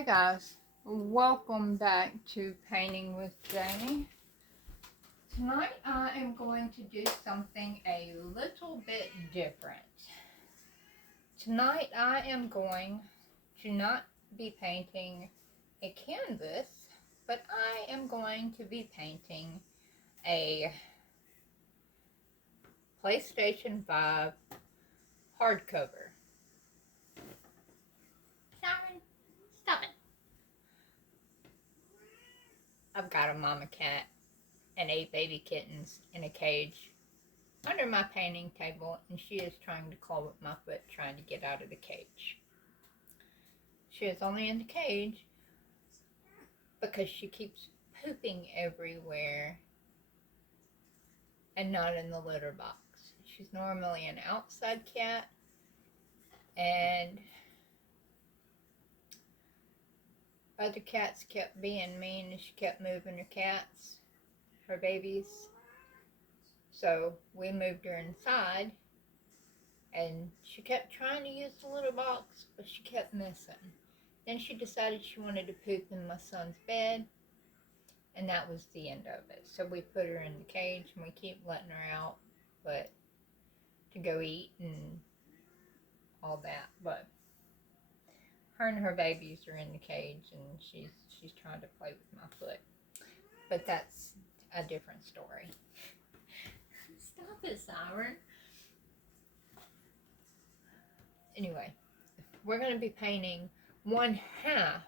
Hey guys, welcome back to Painting with Jamie. Tonight I am going to do something a little bit different. Tonight I am going to not be painting a canvas, but I am going to be painting a PlayStation 5 hardcover. Simon, stop it. I've got a mama cat and 8 baby kittens in a cage under my painting table, and she is trying to claw with my foot, trying to get out of the cage. She is only in the cage because she keeps pooping everywhere and not in the litter box. She's normally an outside cat, and other cats kept being mean and she kept moving her babies. So we moved her inside, and she kept trying to use the litter box, but she kept missing. Then she decided she wanted to poop in my son's bed, and that was the end of it. So we put her in the cage, and we keep letting her out, but to go eat and all that. But her and her babies are in the cage, and she's trying to play with my foot. But that's a different story. Stop it, Siren. Anyway, we're going to be painting one half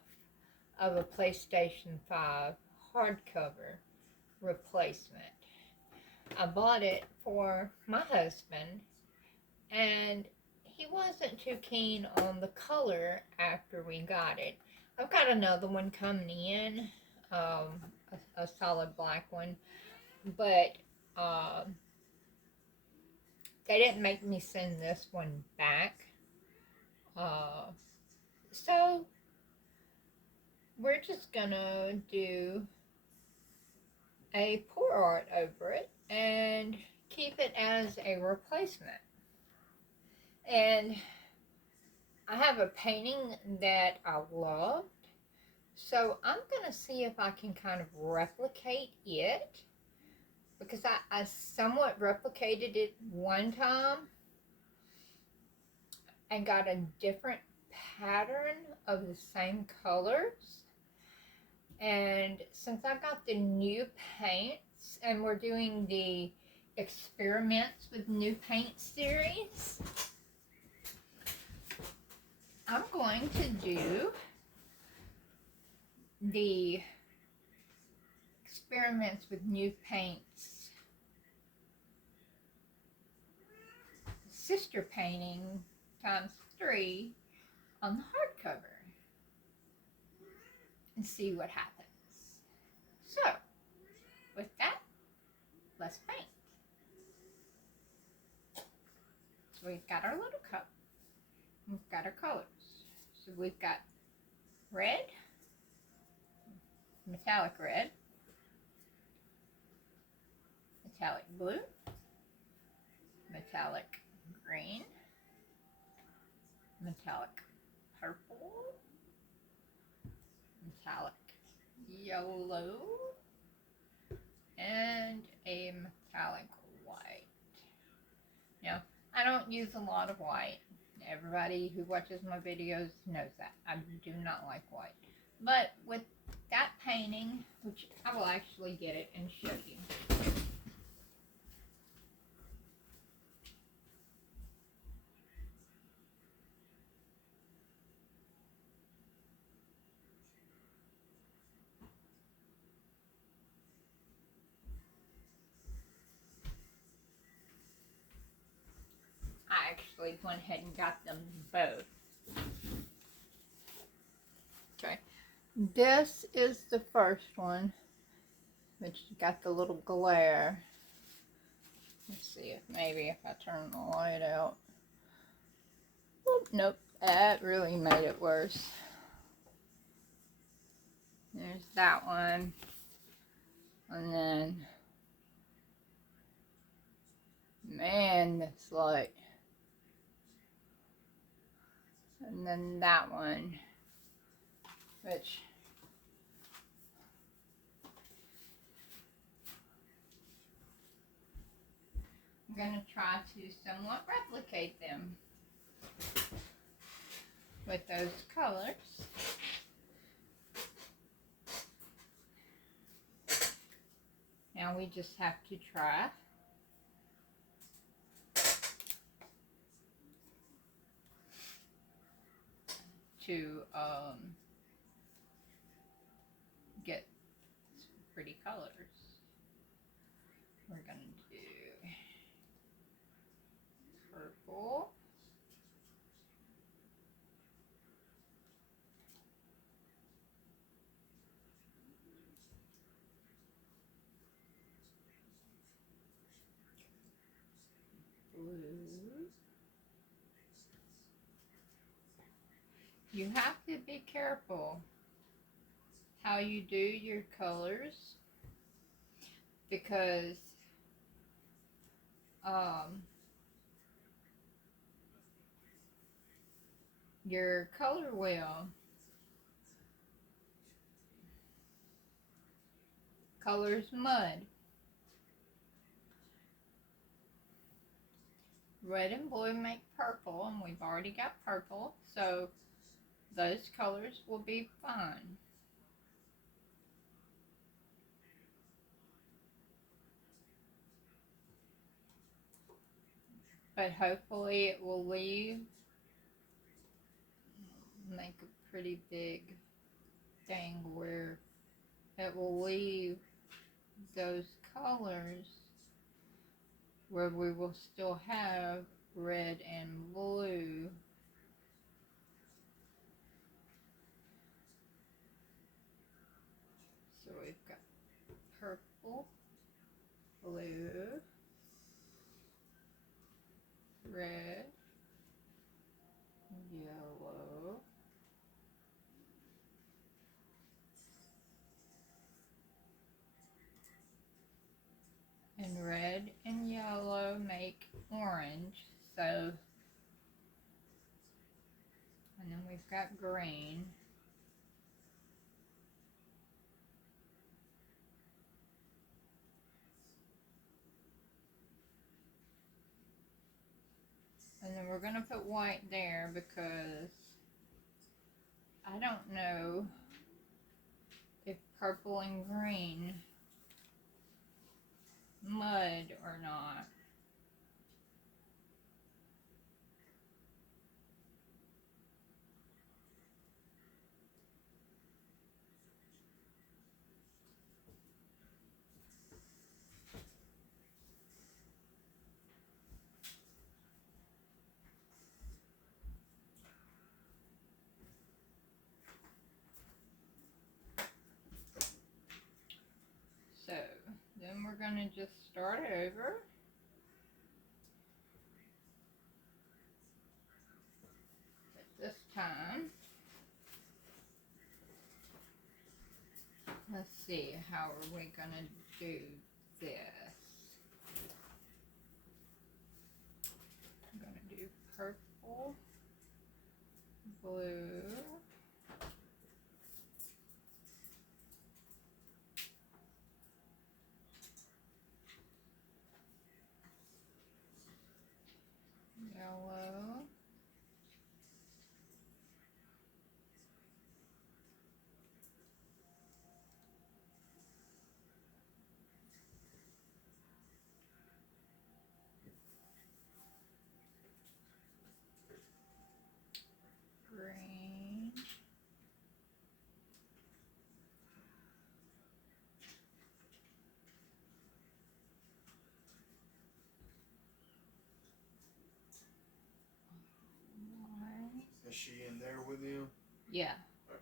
of a PlayStation 5 hardcover replacement. I bought it for my husband, and he wasn't too keen on the color after we got it. I've got another one coming in, a solid black one, but they didn't make me send this one back. So we're just gonna do a pour art over it and keep it as a replacement. And I have a painting that I loved, so I'm gonna see if I can kind of replicate it, because I somewhat replicated it one time and got a different pattern of the same colors. And since I got the new paints, and we're doing the experiments with new paint series, I'm going to do the experiments with new paints sister painting ×3 on the hardcover and see what happens. So, with that, let's paint. So we've got our little cup. We've got our colors. So we've got red, metallic red, metallic blue, metallic green, metallic purple, metallic yellow, and a metallic white. Now, I don't use a lot of white. Everybody who watches my videos knows that. I do not like white. But with that painting, which I will actually get it and show you. I actually went ahead and got them both. Okay, this is the first one, which got the little glare. Let's see if maybe if I turn the light out. Oop, nope, that really made it worse. There's that one, and then, man, this light. And then that one. which I'm going to try to somewhat replicate them with those colors. Now we just have to try to get some pretty colors. We're going to do purple. Blue. You have to be careful how you do your colors because your color wheel colors mud. Red and blue make purple, and we've already got purple, so those colors will be fine. But hopefully it will make a pretty big thing where it will leave those colors where we will still have red and blue. So we've got purple, blue, red, yellow, and red and yellow make orange. So, and then we've got green. And then we're going to put white there because I don't know if purple and green mud or not. So then we're going to just start over. But this time, let's see, how are we going to do this? I'm going to do purple, blue, yellow, green, white. Is she in there with you? Yeah. Okay.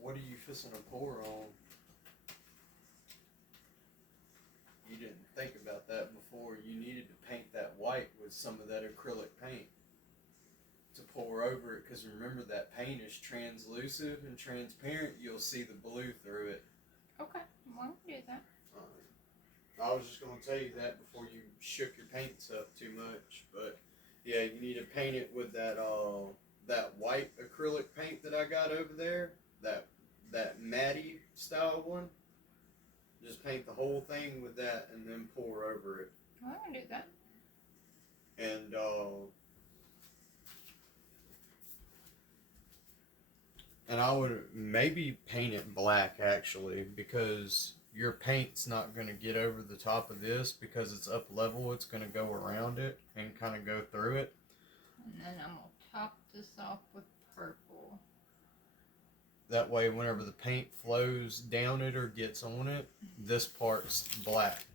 What are you fixing to pour on? You didn't think about that before. You needed to paint that white with some of that acrylic paint to pour over it, because remember that paint is translucent and transparent. You'll see the blue through it. Okay, well, do that. Alright. was just gonna tell you that before you shook your paints up too much. But yeah, you need to paint it with that white acrylic paint that I got over there. That matty style one. Just paint the whole thing with that and then pour over it. I can do that. And I would maybe paint it black actually, because your paint's not going to get over the top of this because it's up level. It's going to go around it and kind of go through it. And then I'm going to top this off with purple. That way, whenever the paint flows down it or gets on it, this part's black.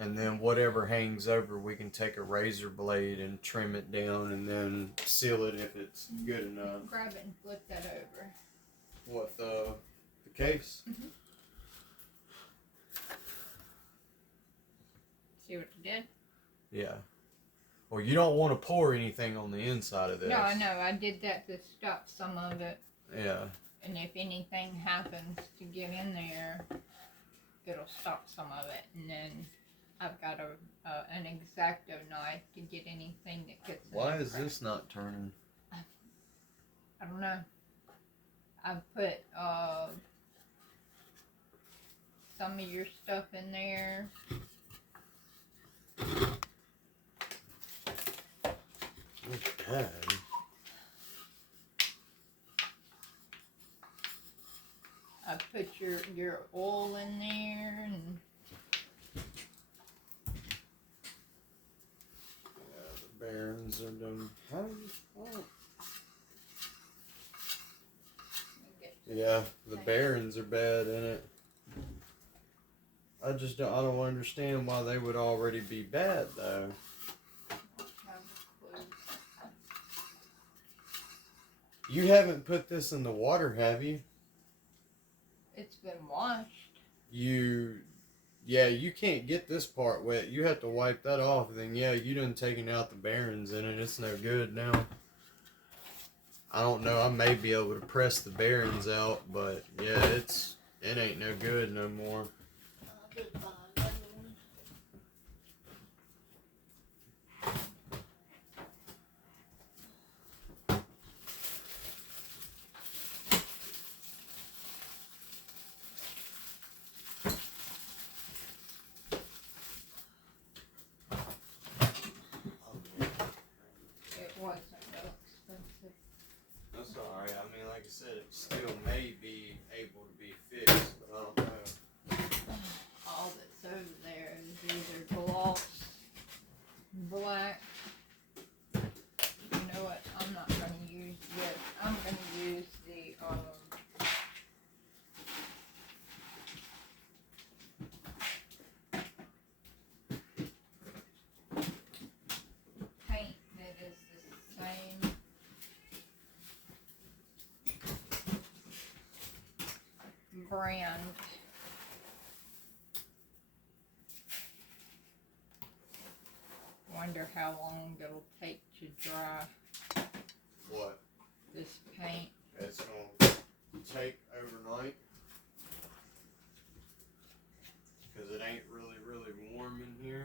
And then whatever hangs over, we can take a razor blade and trim it down and then seal it if it's good enough. Grab it and flip that over. What, the case? Mm-hmm. See what you did? Yeah. Well, you don't want to pour anything on the inside of this. No, I know. I did that to stop some of it. Yeah. And if anything happens to get in there, it'll stop some of it. And then I've got an X-Acto knife to get anything that gets in. Why is this not turning? I don't know. I put some of your stuff in there. Okay. I put your oil in there and The bearings are done. Yeah, the bearings are bad in it. I don't understand why they would already be bad though. You haven't put this in the water, have you? It's been washed. Yeah, you can't get this part wet. You have to wipe that off. Then yeah, you done taken out the bearings in it. It's no good now. I don't know. I may be able to press the bearings out, but yeah, it ain't no good no more. It wasn't real expensive. That's alright. I mean, like I said, it still may be able to be fixed, but I don't know. All that's over there is either gloss, black. You know what? I'm not going to use this. I'm going to use the paint that is the same. Brand. Wonder how long it'll take to dry What? this paint. It's gonna take overnight because it ain't really warm in here.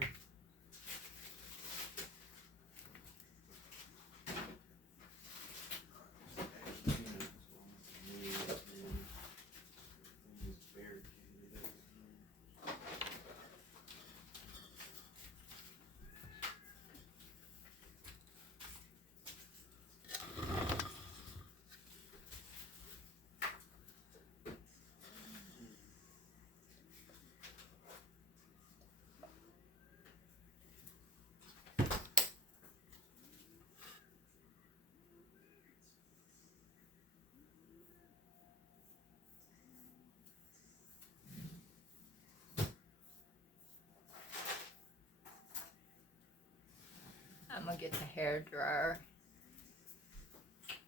I'm gonna get the hair dryer.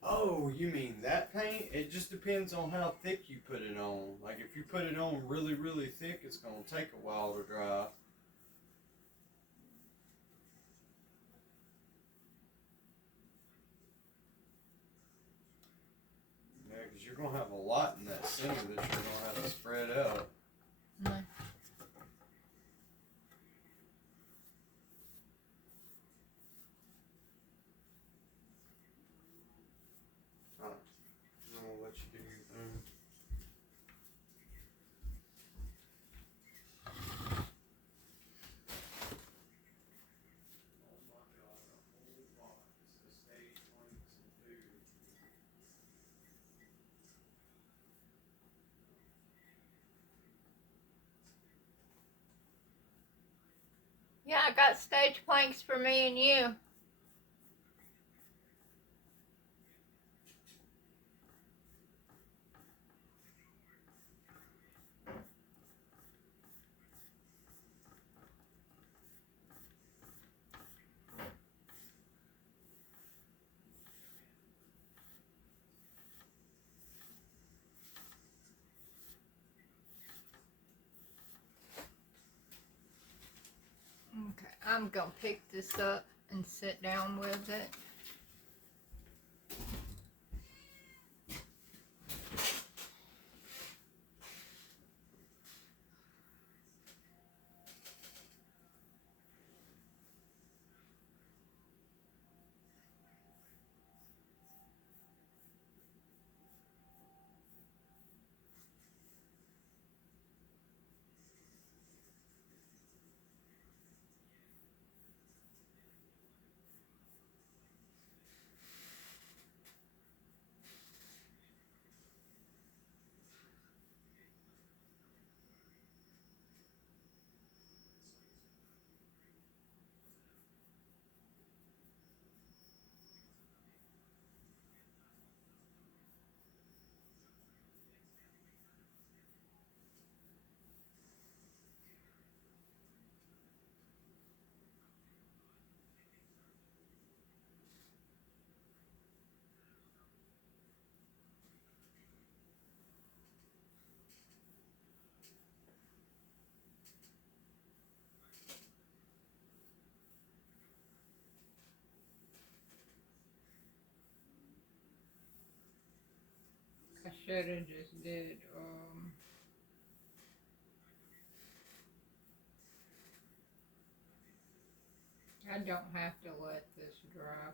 Oh, you mean that paint? It just depends on how thick you put it on. Like if you put it on really thick, it's gonna take a while to dry. you're gonna have a lot in that center that you're gonna have to spread out. No. Alright, I'll let you do your thing. Oh my god, a whole box of stage links and food. Yeah, I got stage planks for me and you. Okay, I'm gonna pick this up and sit down with it. I should have just did, I don't have to let this dry.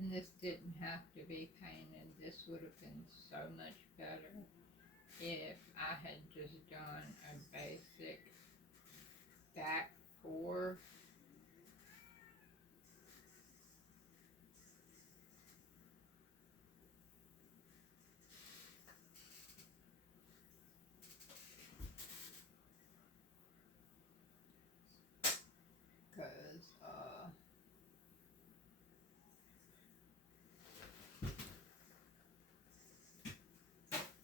And this didn't have to be painted. This would have been so much better if I had just done a basic back four. Because,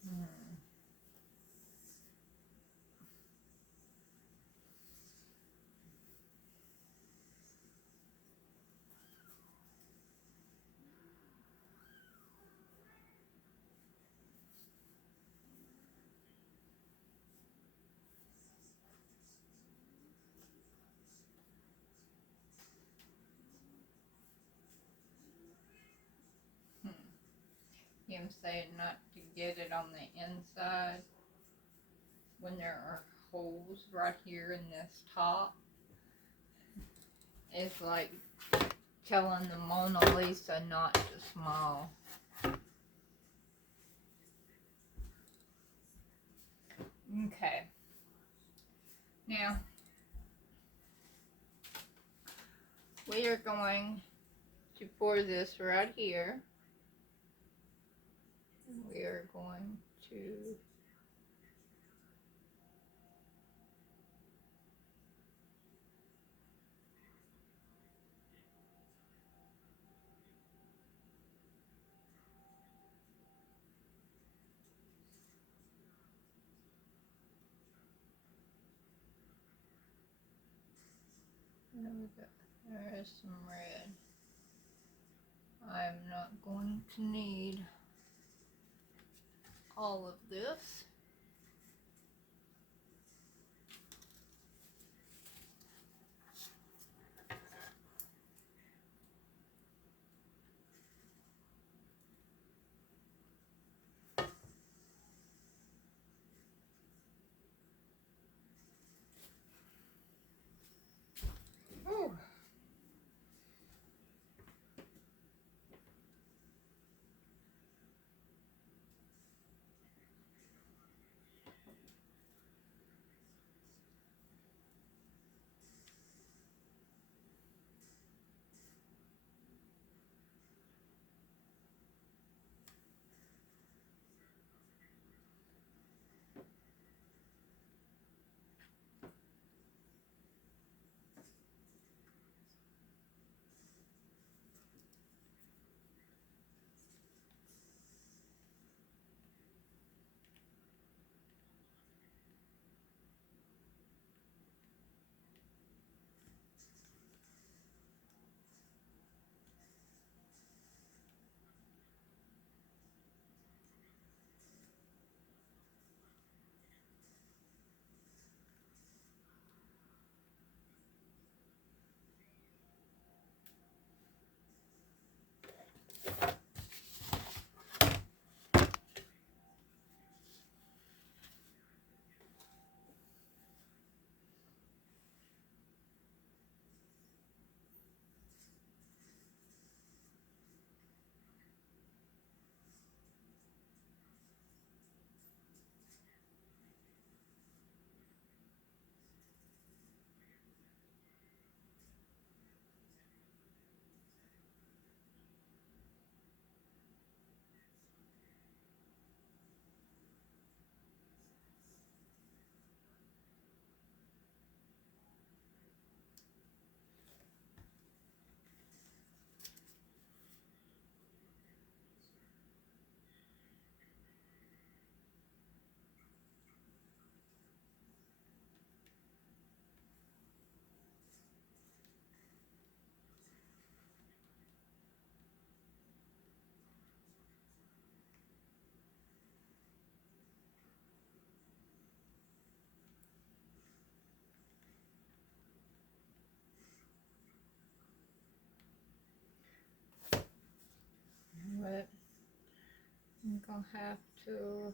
hmm. Him saying not to get it on the inside when there are holes right here in this top. It's like telling the Mona Lisa not to smile. Okay. Now, we are going to pour this right here. We are going to There is some red. I'm not going to need all of this. Whew. But I'm gonna have to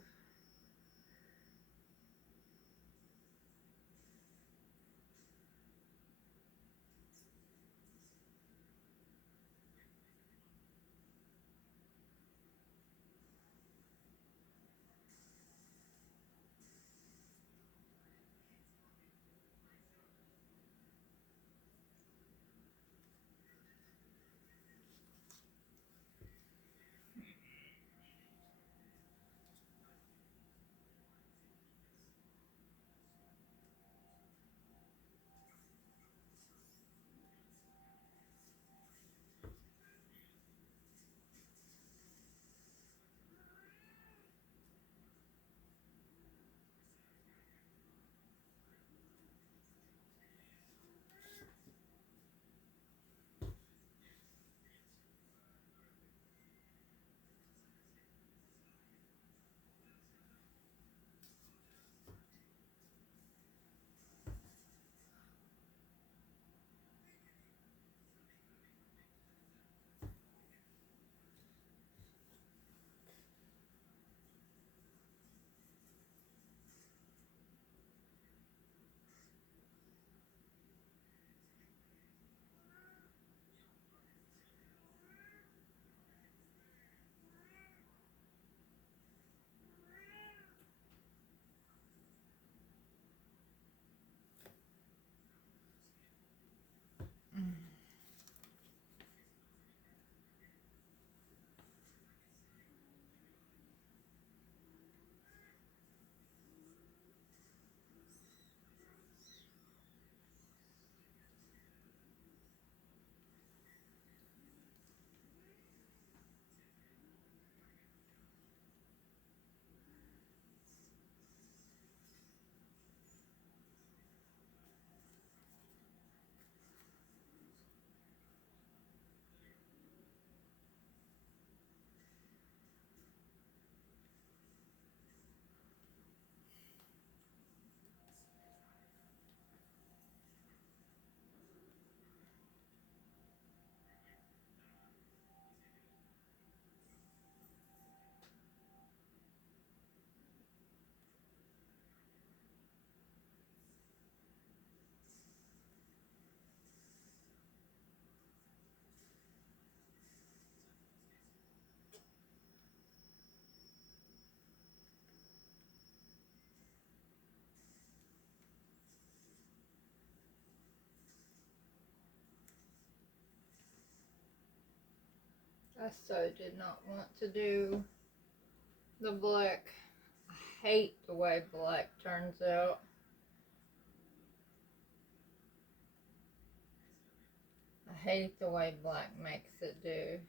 I so did not want to do the black. I hate the way black turns out. I hate the way black makes it do.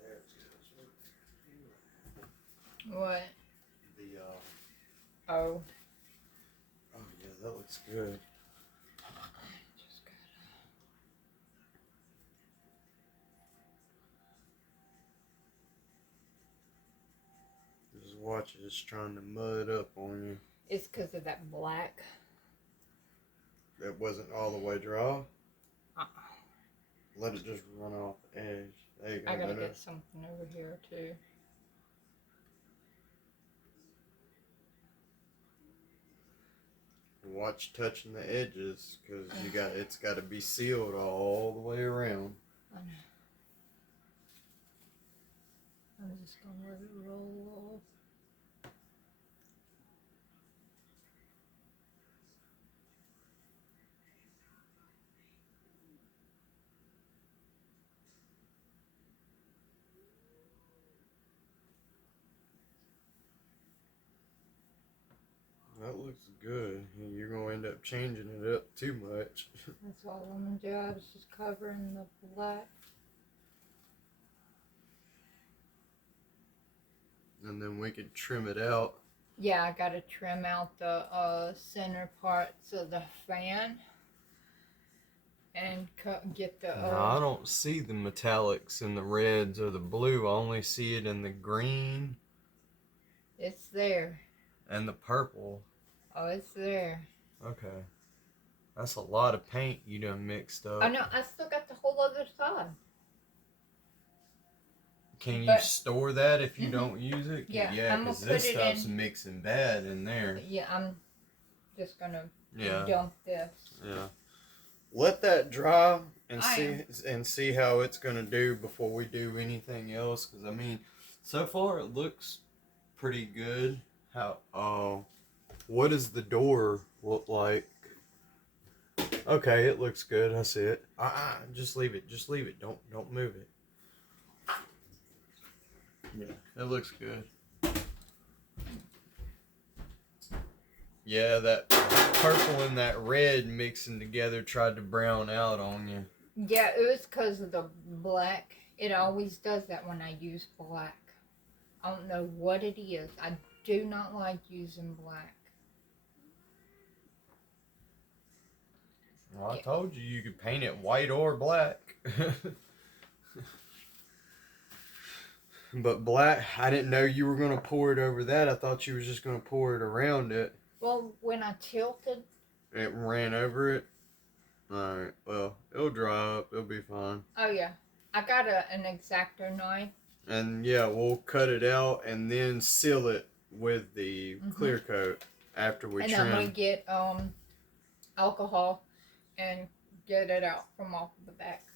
There it goes. What? The Oh. oh yeah, that looks good. Just watch is trying to mud up on you. It's because of that black. It wasn't all the way dry. Uh-uh. Let it just run off the edge. There you go. I gotta get something over here too. Watch touching the edges, because it's got to be sealed all the way around. I know. I'm just gonna let it roll off. That looks good. You're going to end up changing it up too much. That's all I'm gonna do. I was just covering the black. And then we could trim it out. Yeah, I gotta trim out the center parts of the fan and get the. No, I don't see the metallics in the reds or the blue. I only see it in the green. It's there. And the purple. Oh, it's there. Okay. That's a lot of paint you done mixed up. Oh no, I still got the whole other side. Can you store that if you don't use it? Yeah, because this stuff's mixing bad in there. Yeah, I'm just gonna Yeah. dump this. Yeah. Let that dry and I see how it's gonna do before we do anything else. Because I mean, so far it looks pretty good. What does the door look like? Okay, it looks good. I see it. Just leave it. Just leave it. Don't move it. Yeah, it looks good. Yeah, that purple and that red mixing together tried to brown out on you. Yeah, it was because of the black. It always does that when I use black. I don't know what it is. I do not like using black. Well, I told you could paint it white or black. But black, I didn't know you were going to pour it over that. I thought you was just going to pour it around it. Well, when I tilted... It ran over it? Alright, well, it'll dry up. It'll be fine. Oh, yeah. I got an X-Acto knife. And, yeah, we'll cut it out and then seal it with the clear coat after we trim. And I'm going to get alcohol and get it out from off the back.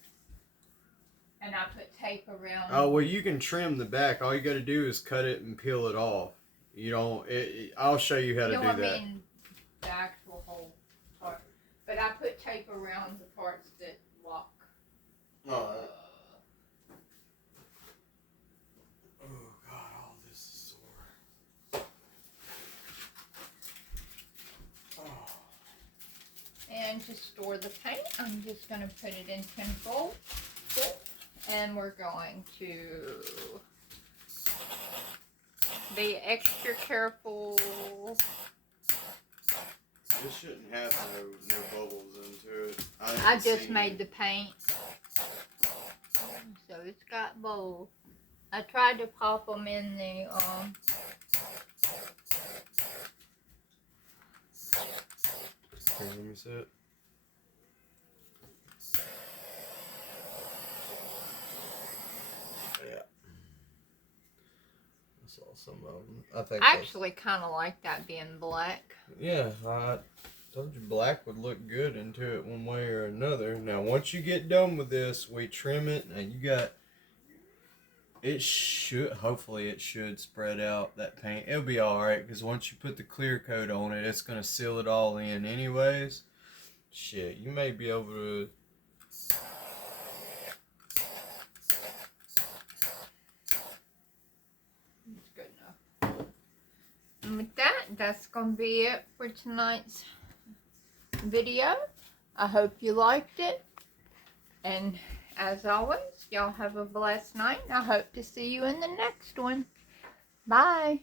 And I put tape around. Oh, well, you can trim the back. All you got to do is cut it and peel it off. You don't. I'll show you how to do that. I mean the actual whole part. But I put tape around the parts that lock. Oh, God, all this is sore. Oh. And to store the paint, I'm just going to put it in tinfoil. And we're going to be extra careful. This shouldn't have no bubbles into it. I just made the paint. So it's got bubbles. I tried to pop them in the Here, let me see it. Yeah. I saw some of them. I actually kind of like that being black. Yeah, I told you black would look good into it one way or another. Now, once you get done with this, we trim it, and you got... hopefully it should spread out, that paint. It'll be alright, because once you put the clear coat on it, it's going to seal it all in anyways. Shit, you may be able to... It's good enough. And with that, that's going to be it for tonight's video. I hope you liked it. And as always, y'all have a blessed night. I hope to see you in the next one. Bye.